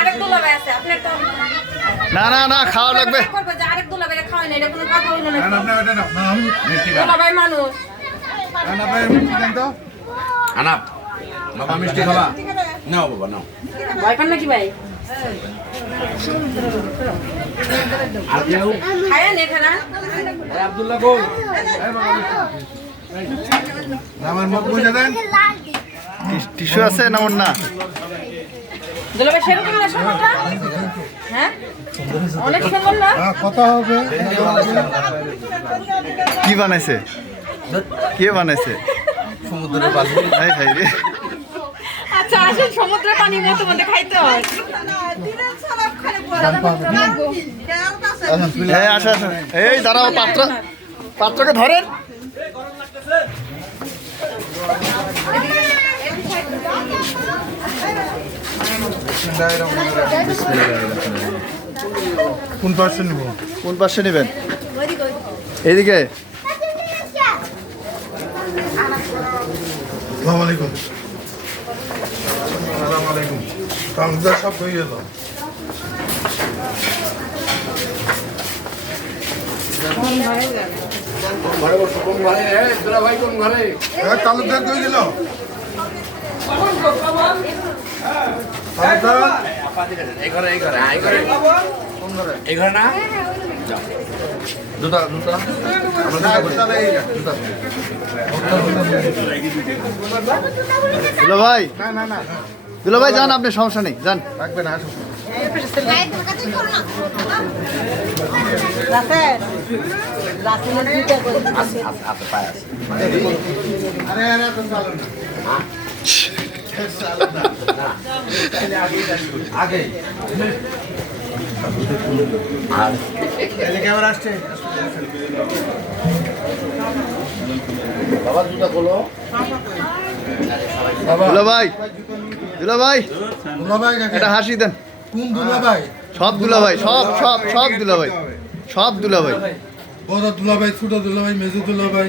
আরেক দুলাভাই আছে আপনার তো না না না খাওয়া লাগবে। আরেক দুলাভাই খাওয়াই না, এটা কোনো কথা হইলো না। না আপনি ওটা নাও। না আমি মিষ্টি খাবো। দুলাভাই মানুষ। না আপনি মিষ্টি দেন তো। আনাপ বাবা মিষ্টি খাবা নাও বাবা নাও ভয় পান নাকি ভাই? আর কেউ খায়া নে খানা। আব্দুল্লাহ বল আমার মুখ বুঝে দেন। টিস্যু আছে না ওর না? দুলাভাই সেরকম না শোনাটা? হ্যাঁ? অনেক সুন্দর না? কথা হবে। কি বানাইছে? কে বানাইছে? সমুদ্রের পানি হাই হাই রে। আচ্ছা আসেন, সমুদ্রের পানি মতো মধ্যে খাইতে হয়। এই আসা আসা। এই দাঁড়াও, পাত্রকে ধরেন। কোন পার্সেন্ট নিব? কোন পাশে নেবেন? এইদিকে। আসসালামু আলাইকুম। আসসালামু আলাইকুম। কাগজটা সব হয়ে গেল। ঘরে বসো কোন ঘরে তোরা ভাই কোন ঘরে তালুকদার কই গেল? তালুকদার এই ঘরে কোন ঘরে এই ঘরে না যাও দুটা দুটা দুলা ভাই, না না না দুলা ভাই যান, আপনি সমস্যা নেই, যান। রাখবেন আসুন। হাতে পায়ে আছে আরে আরে তো চালু না। আগে আর এদিকে আবার আসছে। বাবা জুতা খোলো দুলা ভাই, দুলা ভাই, দুলাভাই কাকে? একটা হাসি দেন। কোন দুলাভাই? সব দুলা ভাই, সব সব সব দুলা ভাই, সব দুলা ভাই। বড় দুলাভাই, ছোট দুলাভাই, মেজো দুলাভাই।